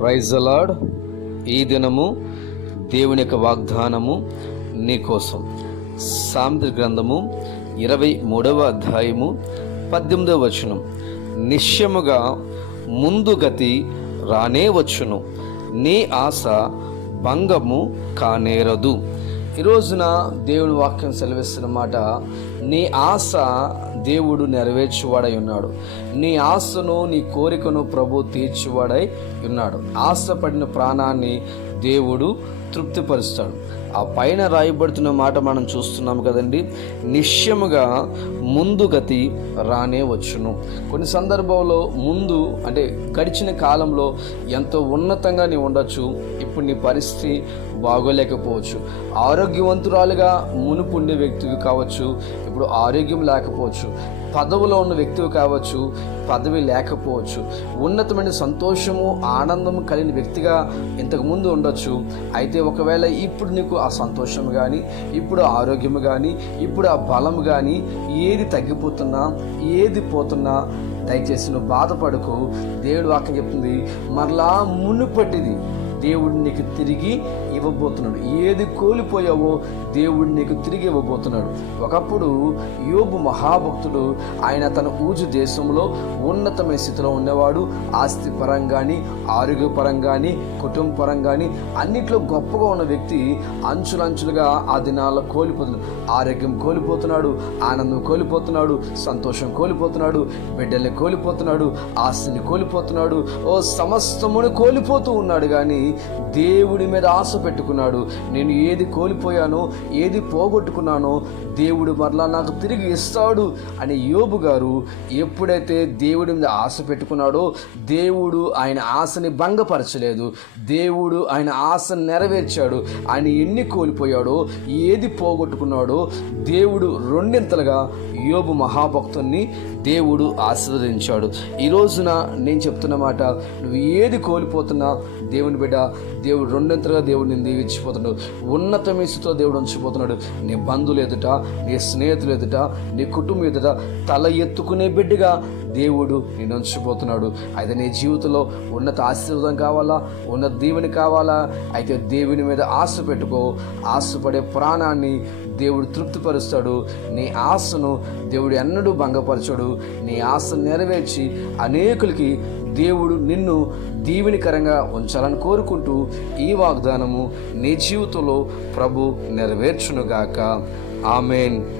Praise అలాడ్ ఈ దినము దేవుని యొక్క వాగ్దానము నీకోసం సామెత గ్రంథము ఇరవై మూడవ అధ్యాయము పద్దెనిమిదవ వచనం. నిశ్చయముగా ముందు గతి రానే వచ్చును. నీ ఆశ భంగము కానేరదు. ఈరోజున దేవుని వాక్యం సెలవిస్తున్న మాట నీ ఆశ దేవుడు నెరవేర్చువాడై ఉన్నాడు. నీ ఆశను నీ కోరికను ప్రభు తీర్చువాడై ఉన్నాడు. ఆశపడిన ప్రాణాన్ని దేవుడు తృప్తిపరుస్తాడు. ఆ పైన రాయబడుతున్న మాట మనం చూస్తున్నాం కదండి. నిశ్చయముగా ముందు గతి రానే వచ్చును. కొన్ని సందర్భంలో ముందు అంటే గడిచిన కాలంలో ఎంతో ఉన్నతంగా నీ ఉండొచ్చు. ఇప్పుడు నీ పరిస్థితి బాగోలేకపోవచ్చు. ఆరోగ్యవంతురాలుగా మునుపు ఉండే వ్యక్తివి కావచ్చు. ఇప్పుడు ఆరోగ్యం లేకపోవచ్చు పదవిలో ఉన్న వ్యక్తివి కావచ్చు పదవి లేకపోవచ్చు ఉన్నతమైన సంతోషము ఆనందము కలిగిన వ్యక్తిగా ఇంతకుముందు ఉండొచ్చు. అయితే ఒకవేళ ఇప్పుడు నీకు ఆ సంతోషం కానీ ఇప్పుడు ఆరోగ్యం కానీ ఇప్పుడు ఆ బలం కానీ ఏది తగ్గిపోతున్నా ఏది పోతున్నా దయచేసి నువ్వు బాధపడకు. దేవుడు వాక్యం చెప్తుంది మరలా మునుపటిది దేవుడు నీకు తిరిగి ఇవ్వబోతున్నాడు. ఏది కోల్పోయావో దేవుడు నీకు తిరిగి ఇవ్వబోతున్నాడు. ఒకప్పుడు యోబు మహాభక్తుడు ఆయన తన ఊజు దేశంలో ఉన్నతమైన స్థితిలో ఉండేవాడు. ఆస్తి పరంగాని ఆరోగ్యపరంగాని కుటుంబ పరంగాని అన్నిట్లో గొప్పగా ఉన్న వ్యక్తి అంచులంచులుగా ఆ దినాల్లో కోల్పోతున్నాడు. ఆరోగ్యం కోల్పోతున్నాడు ఆనందం కోల్పోతున్నాడు సంతోషం కోల్పోతున్నాడు బిడ్డల్ని కోల్పోతున్నాడు ఆస్తిని కోల్పోతున్నాడు. ఓ సమస్తమును కోల్పోతూ ఉన్నాడు. కానీ దేవుడి మీద ఆశ పెట్టుకున్నాడు నేను ఏది కోల్పోయానో ఏది పోగొట్టుకున్నానో దేవుడు మరలా నాకు తిరిగి ఇస్తాడు అని యోబు గారు ఎప్పుడైతే దేవుడి మీద ఆశ పెట్టుకున్నాడో దేవుడు ఆయన ఆశని భంగపరచలేదు. దేవుడు ఆయన ఆశను నెరవేర్చాడు. ఆయన ఎన్ని కోల్పోయాడో ఏది పోగొట్టుకున్నాడో దేవుడు రెండింతలుగా యోబు మహాభక్తుని దేవుడు ఆశీర్వదించాడు. ఈ రోజున నేను చెప్తున్న మాట నువ్వు ఏది కోల్పోతున్నా దేవుని బిడ్డ దేవుడు రెండింతలుగా దేవుడిని నేను దీవించిపోతున్నాడు? ఉన్నతమైన స్థితిలో దేవుడు ఉంచిపోతున్నాడు. నీ బంధువులు ఎదుట నీ స్నేహితులు ఎదుట నీ కుటుంబం ఎదుట తల ఎత్తుకునే బిడ్డగా దేవుడు నేను ఉంచిపోతున్నాడు. అయితే నీ జీవితంలో ఉన్నత ఆశీర్వాదం కావాలా? ఉన్నత దీవెని కావాలా? అయితే దేవుని మీద ఆశ పెట్టుకో. ఆశపడే ప్రాణాన్ని దేవుడు తృప్తిపరుస్తాడు. నీ ఆశను దేవుడు ఎన్నడూ భంగపరచడు. నీ ఆశను నెరవేర్చి అనేకులకి దేవుడు నిన్ను దీవెనికరంగా ఉంచాలని కోరుకుంటూ ఈ వాగ్దానము నీ జీవితంలో ప్రభు నెరవేర్చునుగాక. ఆమెన్.